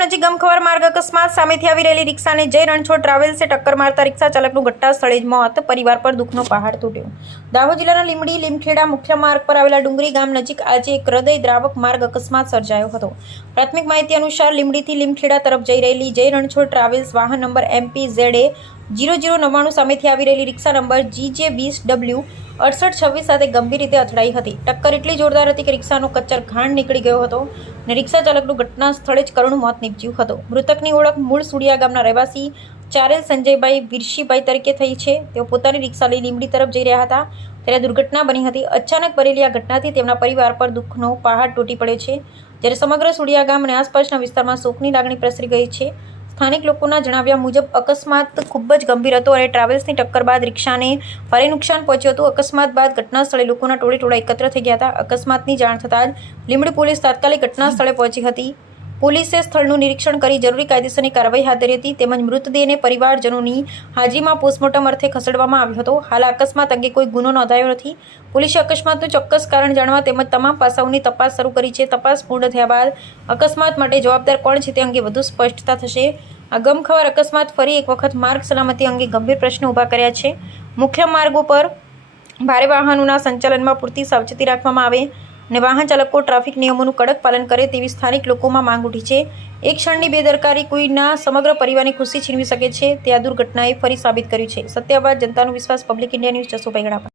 ગામ નજીક ગમખવાર માર્ગ અકસ્માત સામેથી આવી રહેલી રિક્ષાને જય રણછોડ ટ્રાવેલ્સે ટક્કર મારતા રિક્ષા ચાલકનું ઘટના સ્થળે જ મોત, પરિવાર પર દુઃખનો પહાડ તૂટ્યો। દાહોદ જિલ્લાના લીંબડી લીમખેડા મુખ્ય માર્ગ પર આવેલા ડુંગરી ગામ નજીક આજે એક હૃદયદ્રાવક માર્ગ અકસ્માત સર્જાયો હતો। પ્રાથમિક માહિતી અનુસાર લીંબડીથી લીમખેડા તરફ જઈ રહેલી જય રણછોડ ટ્રાવેલ્સ વાહન નંબર MPZA 0099 સામેથી આવી રહેલી રિક્ષા નંબર GJ20W 6826 સાથે ગંભીર રીતે અથડાઈ હતી। ટક્કર એટલી જોરદાર હતી કે રિક્ષાનો કચ્ચર ઘાણ નીકળી ગયો હતો અને રિક્ષા ચાલકનું ઘટના સ્થળે જ કરુણ મોત નીપજ્યું હતું। મૃતકની ઓળખ મૂળ સુડિયા ગામના રહેવાસી ચારેલ સંજયભાઈ વિરશીભાઈ તરીકે થઈ છે। તેઓ પોતાની રિક્ષા લઈ લીંબડી તરફ જઈ રહ્યા હતા ત્યારે દુર્ઘટના બની હતી। અચાનક બનેલી આ ઘટનાથી તેમના પરિવાર પર દુઃખનો પહાડ તૂટી પડ્યો છે, જ્યારે સમગ્ર સુડિયા ગામ અને આસપાસના વિસ્તારમાં શોકની લાગણી પ્રસરી ગઈ છે। સ્થાનિક લોકોના જણાવ્યા મુજબ અકસ્માત ખૂબ જ ગંભીર હતો અને ટ્રાવેલ્સની ટક્કર બાદ રિક્ષાને ભારે નુકસાન પહોંચ્યું હતું। અકસ્માત બાદ ઘટના સ્થળે લોકોના ટોળે એકત્ર થઈ ગયા હતા। અકસ્માતની જાણ થતાં જ લીંબડી પોલીસ તાત્કાલિક ઘટના સ્થળે પહોંચી હતી। પોલીસે સ્થળનું નિરીક્ષણ કરી જરૂરી કાયદેસરની કાર્યવાહી હાથ ધરી હતી, તેમજ મૃતદેહને પરિવારજનોની હાજરીમાં પોસ્ટમોર્ટમ અર્થે ખસેડવામાં આવ્યો હતો। હાલ અકસ્માત અંગે કોઈ ગુનો નોંધાયો નથી। પોલીસે અકસ્માતનું ચોક્કસ કારણ જાણવા તેમજ તમામ પાસાઓની તપાસ શરૂ કરી છે। તપાસ પૂર્ણ થયા બાદ અકસ્માત માટે જવાબદાર કોણ છે તે અંગે વધુ સ્પષ્ટતા થશે। આ ગમખવાર અકસ્માત ફરી એક વખત માર્ગ સલામતી અંગે ગંભીર પ્રશ્નો ઊભા કર્યા છે। મુખ્ય માર્ગો પર ભારે વાહનોના સંચાલનમાં પૂરતી સાવચેતી રાખવામાં આવે અને વાહન ચાલકો ટ્રાફિક નિયમોનું કડક પાલન કરે તેવી સ્થાનિક લોકોમાં માંગ ઉઠી છે। એક ક્ષણની બેદરકારી કોઈના સમગ્ર પરિવારની ખુશી છીનવી શકે છે, તે આ દુર્ઘટનાએ ફરી સાબિત કર્યું છે। સત્યવાદ જનતાનો વિશ્વાસ, પબ્લિક ઇન્ડિયા ન્યૂઝ, જસુભાઈ ગણાપા।